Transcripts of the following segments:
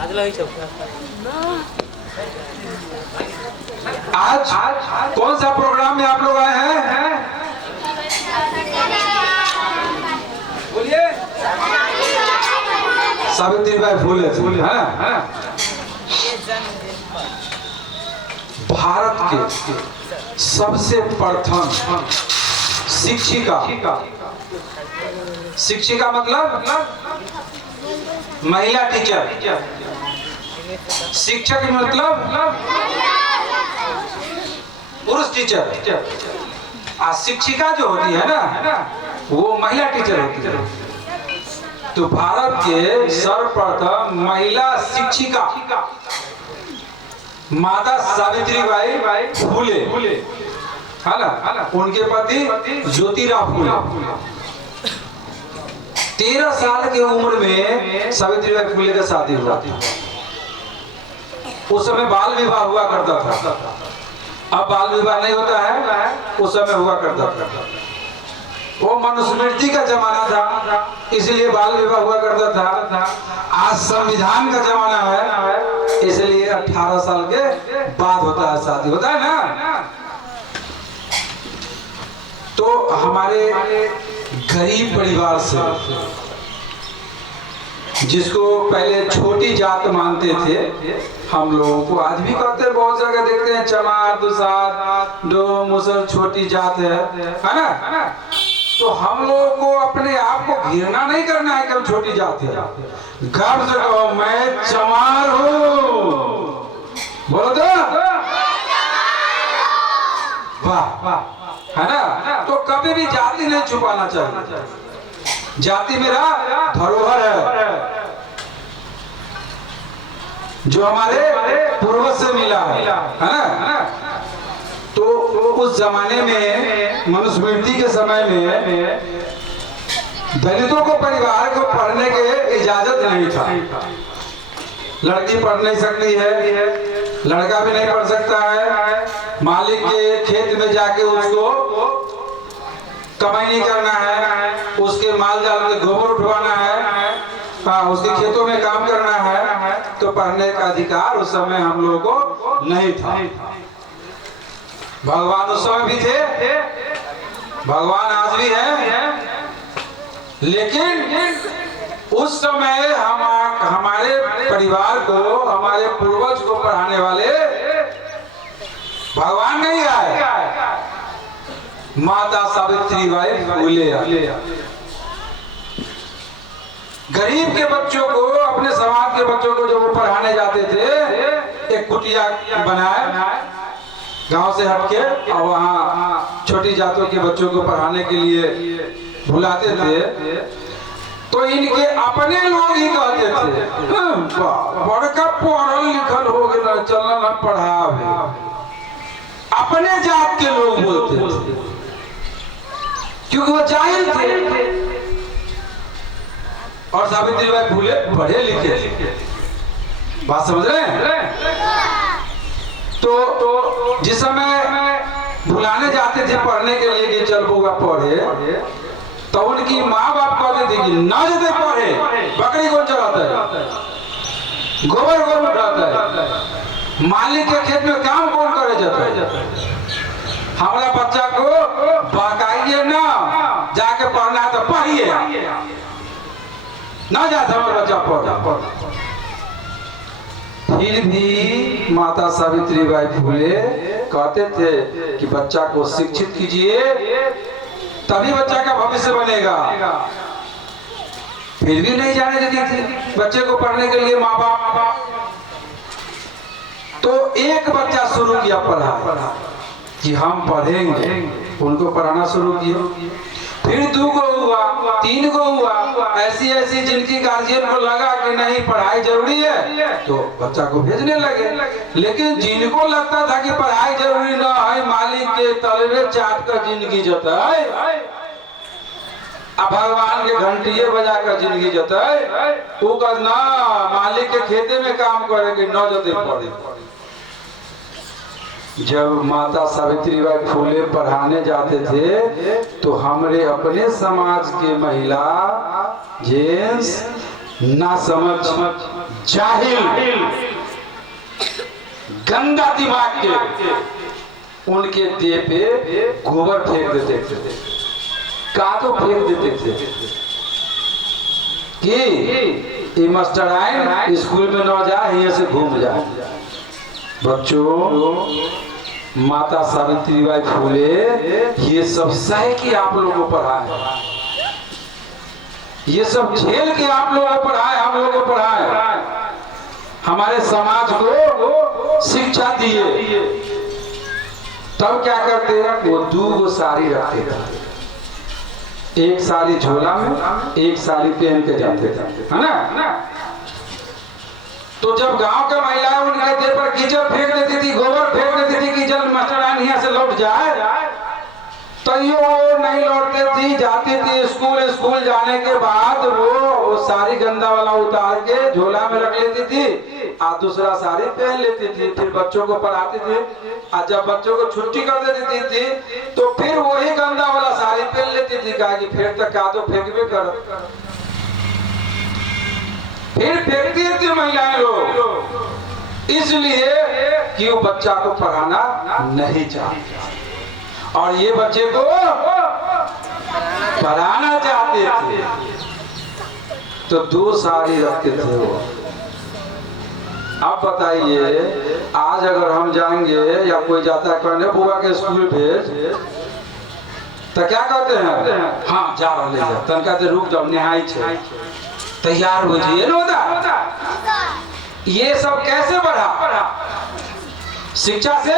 आज कौन सा प्रोग्राम में आप लोग आए हैं? बोलिए। सावित्रीबाई फुले है ना? भारत के सबसे प्रथम शिक्षिका मतलब महिला टीचर, शिक्षक मतलब पुरुष टीचर, और शिक्षिका जो होती है ना वो महिला टीचर होती है। तो भारत के सर्वप्रथम महिला शिक्षिका माता सावित्रीबाई फुले है ना, उनके पति ज्योतिराव फुले। 13 साल की उम्र में सावित्रीबाई फुले का शादी हुआ। उस समय बाल विवाह हुआ करता था, अब बाल विवाह नहीं होता है, उस समय हुआ करता था। वो मनुस्मृति का जमाना था, इसलिए बाल विवाह हुआ करता था। आज संविधान का जमाना है, इसलिए 18 साल के बाद होता है शादी, होता है ना। तो हमारे गरीब परिवार से, जिसको पहले छोटी जात मानते थे, हम लोगों को आज भी कहते हैं, बहुत जगह देखते हैं चमार, दुसाद, डो, मुसल छोटी जात है ना। तो हम लोगों को अपने आप को घृणा नहीं करना है कि हम छोटी जात है। गर्व से कहो मैं चमार हूँ, बोलो तो वाह, है ना। तो कभी भी जाति नहीं छुपाना चाहिए, जाति मेरा धरोहर है जो हमारे पूर्वज से मिला है ना। तो उस जमाने में मनुस्मृति के समय में दलितों को परिवार को पढ़ने के इजाजत नहीं था। लड़की पढ़ नहीं सकती है, लड़का भी नहीं पढ़ सकता है। मालिक के खेत में जाके उसको कमाई नहीं करना है, उसके माल जाल के गोबर उठवाना है, हाँ उसके खेतों में काम करना है। तो पढ़ने का अधिकार उस समय हम लोगों को नहीं था। भगवान उस समय भी थे, भगवान आज भी है, लेकिन उस समय हमारे परिवार को, हमारे पूर्वज को पढ़ाने वाले भगवान नहीं आए, माता सावित्रीबाई फुले। गरीब के बच्चों को, अपने समाज के बच्चों को जब वो पढ़ाने जाते थे, एक कुटिया बनाए गांव से हटके, और वहाँ छोटी जातों के बच्चों को पढ़ाने के लिए बुलाते थे। तो इनके अपने लोग ही कहते थे बड़का पढ़ल लिखल हो गया, चलना न पढ़ावे। अपने जात के लोग बोलते थे, क्योंकि वो जाहिल थे। और सावित्रीबाई फुले पढ़े लिखे, बात समझ रहे हैं। तो जिस समय बुलाने जाते थे पढ़ने के लिए कि चल बोगा पढ़े, तो उनकी माँ बाप कहते थे कि ना जाते पढ़े, बकरी कौन चलाता है, गोबर कौन उठाता है, मालिक के खेत में काम कौन करे जाता है। हमारा बच्चा को बकाइए ना, जाके पढ़ना है तो पढ़िए, ना जाता हमारा बच्चा पढ़। फिर भी माता सावित्रीबाई फुले कहते थे कि बच्चा को शिक्षित कीजिए, तभी बच्चा का भविष्य बनेगा। फिर भी नहीं जाने देती थी बच्चे को पढ़ने के लिए माँ बाप। तो एक बच्चा शुरू किया पढ़ा कि हम पढ़ेंगे, उनको पढ़ाना शुरू किया। फिर 2 को हुआ, 3 को हुआ, ऐसी जिनकी गार्जियन को लगा कि नहीं पढ़ाई जरूरी है तो बच्चा को भेजने लगे। लेकिन जिनको लगता था कि पढ़ाई जरूरी ना है, मालिक के तलवे चाट कर जिंदगी जता है, अब भगवान के घंटिये बजा कर जिंदगी जता है, वो कर ना मालिक के खेते में काम करेंगे, न जते पढ़े। जब माता सावित्रीबाई फुले पढ़ाने जाते थे तो हमारे अपने समाज के महिला जेंट्स ना समझ, जाहिल, गंदा दिमाग के उनके देह पे गोबर फेंक देते थे, कादो फेंक देते थे कि ये मास्टर आए स्कूल में न जाए, यहाँ से घूम जाए। बच्चों, माता सावित्रीबाई फुले ये सब सह के आप लोगों को पढ़ाए, ये सब झेल के आप लोगों को पढ़ाए, हम लोगों को पढ़ाए, हमारे समाज को शिक्षा दिए। तब क्या करते हैं, वो 2 साड़ी रखते थे, एक साड़ी झोला में, एक साड़ी पहन के जाते थे, है ना। तो जब गांव के महिलाएं उनके देह पर कीचड़ फेंक देती थी, गोबर फेंक देती थी कि जब मास्टरानी यहाँ से लौट जाए, तो ये नहीं लौटते थी, जाती थी स्कूल। स्कूल जाने के बाद वो साड़ी गंदा वाला उतार के झोला में रख लेती थी और दूसरा साड़ी पहन लेती थी, फिर बच्चों को पढ़ाती थी। और जब बच्चों को छुट्टी कर देती थी तो फिर वही गंदा वाला साड़ी पहन लेती थी, कहा कि फिर तक का तो फेंकबे कर, फिर फेंकती थी महिलाएं लोग, इसलिए कि वो बच्चा को पढ़ाना नहीं चाहती और ये बच्चे को पढ़ाना चाहते थे। तो 2 साड़ी रखते थे वो। अब बताइए, आज अगर हम जाएंगे या कोई जाता है कहने बुआ के स्कूल भेज, तो क्या कहते हैं, हाँ जा रहे हैं, तन कहते रुक जाओ, नहाई छे, तैयार हो जाइए ना। ये सब कैसे बढ़ा? शिक्षा से,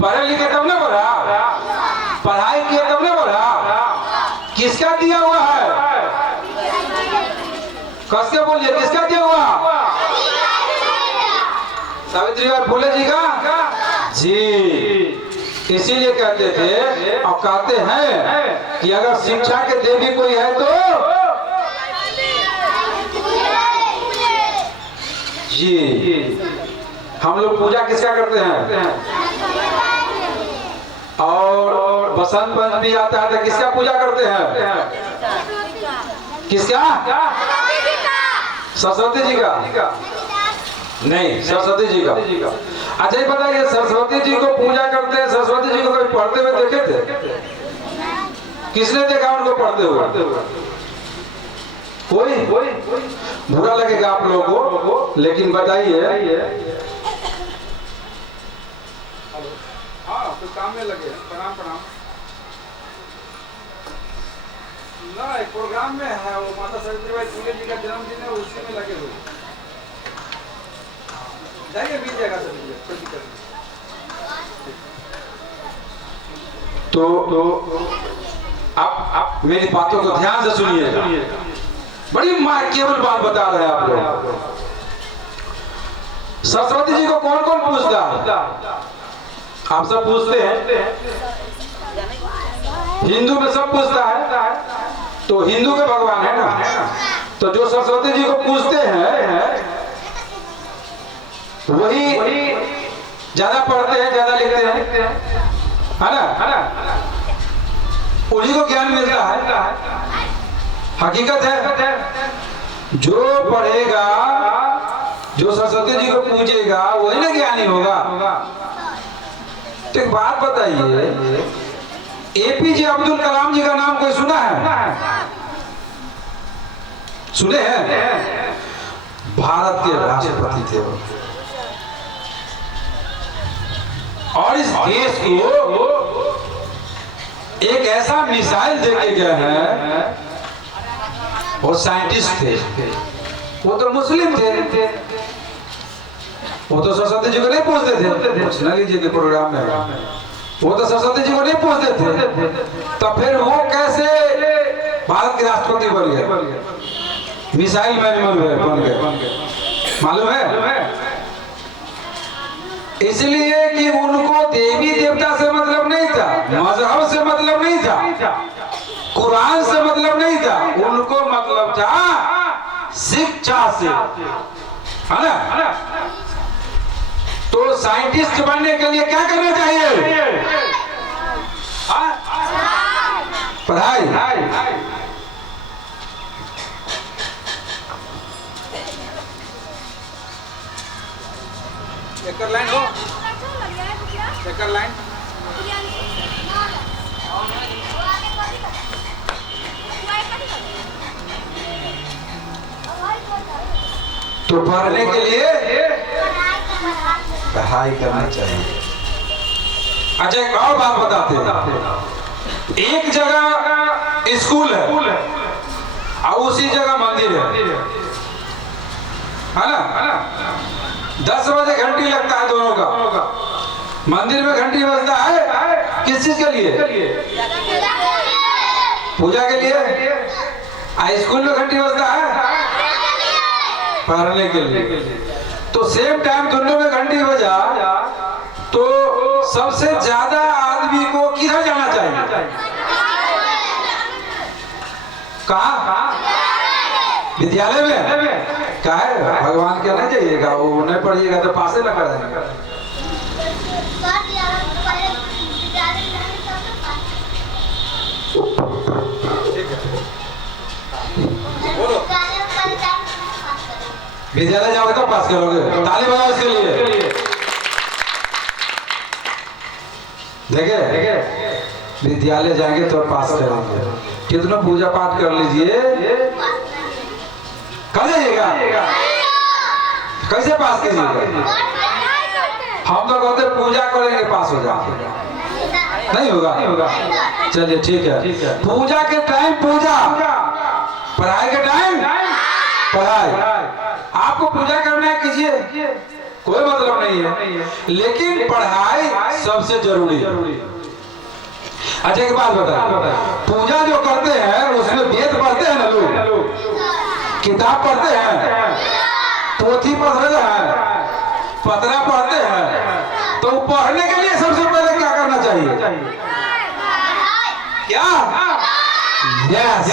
पढ़े लिखे तब ने बढ़ा, पढ़ाई किए तब ने बढ़ा। किसका दिया हुआ है? कस के बोलिए, किसका दिया हुआ? सावित्रीबाई फुले जी का जी। इसीलिए कहते थे और कहते हैं कि अगर शिक्षा के देवी कोई है तो जी। हम लोग पूजा किसका करते हैं? और बसंत पंचमी आता है तो किसका पूजा करते हैं? किसका? सरस्वती जी का? नहीं, सरस्वती जी का। अच्छा ये बताइए, सरस्वती जी को पूजा करते हैं, सरस्वती जी को कोई पढ़ते हुए देखे थे? किसने देखा उनको पढ़ते हुए? कोई? बुरा लगेगा आप लोगों को, लेकिन बताइए। हाँ, तो काम में लगे। प्रणाम प्रणाम। ना, एक प्रोग्राम में है, वो माता सावित्रीबाई फुले जी का जन्मदिन है, उसी में लगे हुए। जाइए, मिल जाएगा सभी, कोई दिक्कत नहीं। तो आप मेरी बातों को ध्यान से सुनिए, बड़ी केवल बात बता रहे हैं आप लोग। सरस्वती जी को कौन कौन पूछता है? आप सब पूछते हैं, हिंदू में सब पूछता है, तो हिंदू के भगवान है ना। तो जो सरस्वती जी को पूछते हैं वही ज्यादा पढ़ते हैं, ज्यादा लिखते हैं, है ना। उन्हीं को ज्ञान मिलता है। हकीकत है, जो पढ़ेगा, जो सरस्वती जी को पूछेगा वही ना ज्ञानी होगा। तो एक बात बताइए, APJ अब्दुल कलाम जी का नाम कोई सुना है? सुने हैं? भारत के राष्ट्रपति थे और इस देश को एक ऐसा मिसाइल देके गए हैं। वो साइंटिस्ट थे, वो तो मुस्लिम थे, वो तो सरस्वती जी को नहीं पूछते थे। सुना लीजिए के प्रोग्राम में, वो तो सरस्वती जी को नहीं पूछते थे, तो फिर वो कैसे भारत के राष्ट्रपति बन गए? मिसाइल मैन बन गए, मालूम है? इसलिए कि उनको देवी देवता से मतलब नहीं था, मजहब से मतलब नहीं था, कुरान से मतलब नहीं था, उनको मतलब था शिक्षा से, है ना। तो साइंटिस्ट बनने के लिए क्या करना चाहिए? पढ़ाई। चक्कर लाइन हो, चक्कर लाइन। तो पढ़ने के लिए पढ़ाई करना चाहिए। अच्छा एक और बात बताते हैं, एक जगह स्कूल है और उसी जगह मंदिर है ना? 10 बजे घंटी लगता है दोनों का। मंदिर में घंटी बजता है किस चीज के लिए? पूजा के लिए। स्कूल में घंटी बजता है पढ़ने के लिए। तो सेम टाइम दोनों में घंटी बजा तो सबसे ज्यादा आदमी को किधर जाना चाहिए? कहाँ? विद्यालय में। क्या है भगवान के नहीं जाइएगा, वो नहीं पढ़िएगा तो पासे न कराएंगे। विद्यालय जाओगे तो पास करोगे। ताली बजाओ इसके लिए। देखे विद्यालय जाएंगे तो पास करेंगे। कितना पूजा पाठ कर लीजिए, कर जाइएगा। कैसे पास कीजिएगा? हम तो कहते पूजा करेंगे पास हो जाएगा। नहीं होगा। चलिए ठीक है। पूजा के टाइम पूजा, पढ़ाई के टाइम पढ़ाई। आपको पूजा करना है कीजिए, कोई मतलब नहीं है, लेकिन पढ़ाई सबसे जरूरी है। अच्छा एक बात बताएं, पूजा जो करते हैं उसमें वेद पढ़ते हैं ना लोग, किताब पढ़ते हैं, पोथी पढ़ते हैं, पतरा पढ़ते हैं। तो पढ़ने के लिए सबसे पहले क्या करना चाहिए? क्या? यस,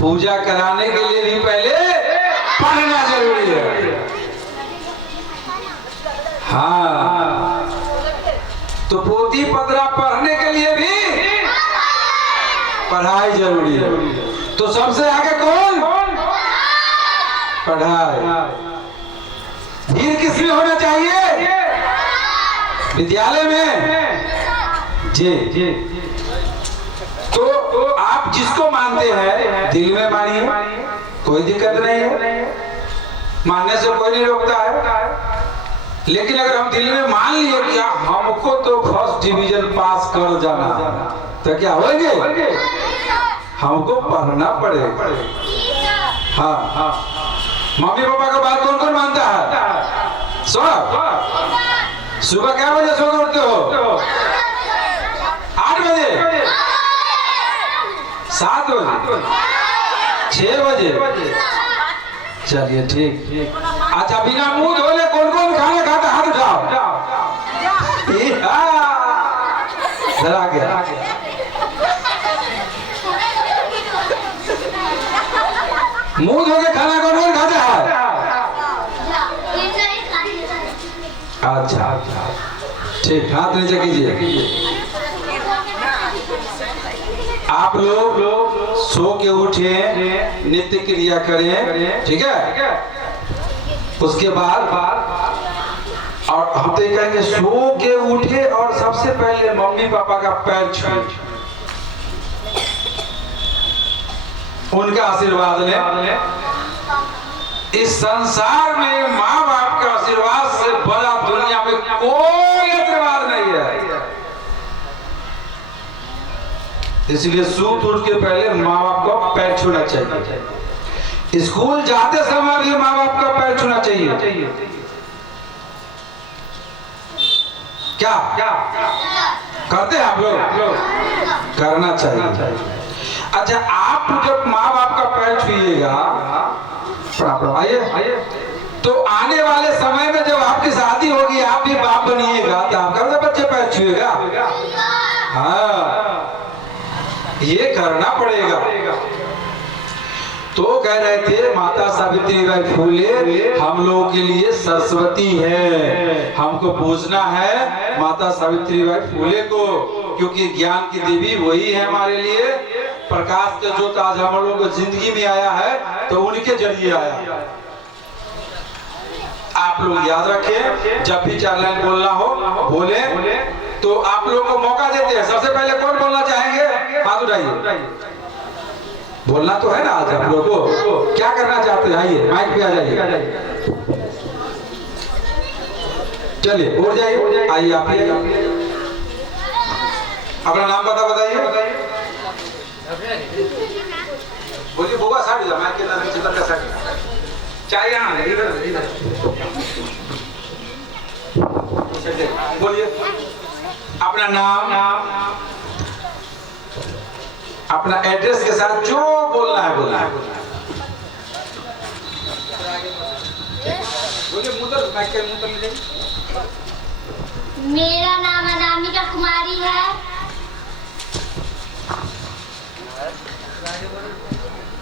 पूजा कराने के लिए भी पहले पढ़ना जरूरी है। हाँ, तो पोथी पतरा पढ़ने के लिए भी पढ़ाई जरूरी है। तो सबसे आगे कौन? पढ़ाई। धीर किसमें होना चाहिए? विद्यालय में। जी। तो आप जिसको मानते हैं दिल में मानिए, कोई दिक्कत नहीं है, मानने से कोई नहीं रोकता है। लेकिन अगर हम दिल में मान लिए कि हमको तो फर्स्ट डिवीजन पास कर जाना, तो क्या होंगे? हमको पढ़ना पड़ेगा। हाँ, मम्मी पापा का बात कौन कौन मानता है? सुबह क्या बजे सो के उठते हो? 8 बजे, 7 बजे, 6 बजे। चलिए ठीक। अच्छा बिना मुंह धोले कौन कौन खाना खाता? हाथ उठाओ। डरा गया। मुंह धो के खाना कौन कौन खाता है? अच्छा ठीक, हाथ नीचे कीजिए। आप लोग सो के उठे, नित्य क्रिया करें, ठीक है? उसके बाद और हम तो कहेंगे सो के उठे और सबसे पहले मम्मी पापा का पैर छुए, उनका आशीर्वाद लें। इस संसार में माँ बाप का आशीर्वाद से बड़ा दुनिया में कोई आशीर्वाद नहीं है। इसलिए सूत उठ के पहले माँ बाप का पैर छूना चाहिए। स्कूल जाते समय भी माँ बाप का पैर छूना चाहिए। क्या करते हैं आप लोग? करना चाहिए। अच्छा आप जब माँ बाप का पैर छुइएगा, आइए, तो आने वाले समय में जब आपकी शादी होगी, आप भी बाप बनिएगा, तो आपका बच्चे पैर छुएगा। हाँ, ये करना पड़ेगा। तो कह रहे थे माता सावित्री बाई फूले हम लोगों के लिए सरस्वती है, हमको पूजना है माता सावित्री बाई फूले को, क्योंकि ज्ञान की देवी वही है हमारे लिए। प्रकाश का ज्योत आज हम लोगों को जिंदगी में आया है तो उनके जरिए आया। आप लोग याद रखें, जब भी 4 लाइन बोलना हो बोले तो आप लोगों को मौका देते हैं। सबसे पहले कौन बोलना चाहेंगे? हाथ उठाइए। बोलना तो है ना आज आप लोगों को। क्या करना चाहते हैं? आइए माइक पे आ जाइए। चलिए और जाइए, आइए आप अपना नाम बताइए। बोलिए बुआ साइड जा, माइक के अंदर का साइड चाय यहाँ इधर बोलिए अपना नाम, अपना एड्रेस के साथ जो बोलना है बोलना है। बोलिए मुदर माइक के मुंह पर ले। मेरा नाम अनामिका कुमारी है।